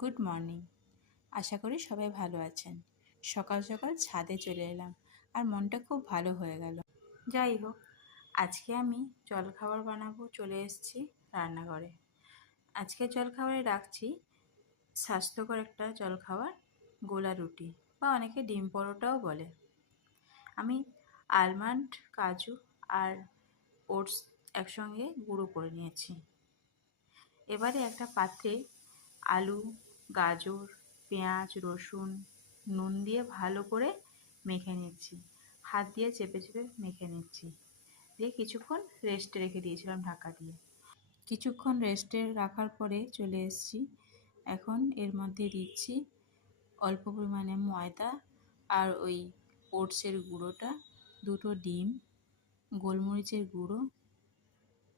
Good morning. আশা করি সবাই ভালো আছেন। সকাল সকাল ছাদে চলে এলাম আর মনটা খুব ভালো হয়ে গেল। যাই হোক, আজকে আমি জলখাবার বানাবো, চলে এসেছি রান্নাঘরে। আজকে জলখাবারে রাখছি স্বাস্থ্যকর একটা জলখাবার, গোলা রুটি বা অনেকে ডিম পরোটাও বলে। আমি আলমন্ড, কাজু আর ওটস একসঙ্গে গুঁড়ো করে নিয়েছি। এবারে একটা পাত্রে আলু, গাজর, পেঁয়াজ, রসুন, নুন দিয়ে ভালো করে মেখে নিচ্ছি। হাত দিয়ে চেপে চেপে মেখে নিচ্ছি। দিয়ে কিছুক্ষণ রেস্টে রেখে দিয়েছিলাম ঢাকা দিয়ে। কিছুক্ষণ রেস্টে রাখার পরে চলে এসেছি। এখন এর মধ্যে দিচ্ছি অল্প পরিমাণে ময়দা আর ওই ওটসের গুঁড়োটা, দুটো ডিম, গোলমরিচের গুঁড়ো,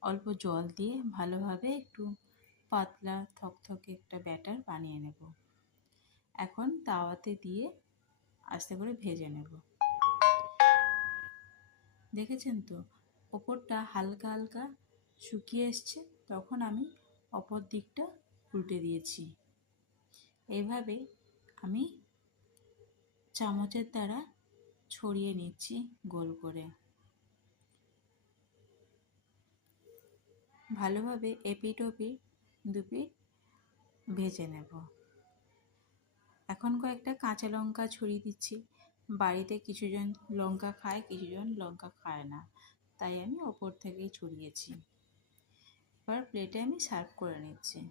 অল্প জল দিয়ে ভালোভাবে একটু পাতলা থকথকে একটা ব্যাটার বানিয়ে নেব। এখন তাওয়াতে দিয়ে আস্তে করে ভেজে নেব। দেখেছেন তো, ওপরটা হালকা হালকা শুকিয়ে এসছে, তখন আমি অপর দিকটা উল্টে দিয়েছি। এইভাবে আমি চামচের দ্বারা ছড়িয়ে নিচ্ছি গোল করে। ভালোভাবে এপিট ওপিট দুপিট ভেজে নেব। এখন কয়েকটা কাঁচা লঙ্কা ছড়িয়ে দিচ্ছি। বাড়িতে কিছুজন লঙ্কা খায়, কিছুজন লঙ্কা খায় না, তাই আমি ওপর থেকেই ছড়িয়েছি। এবার প্লেটে আমি সার্ভ করে নিচ্ছি।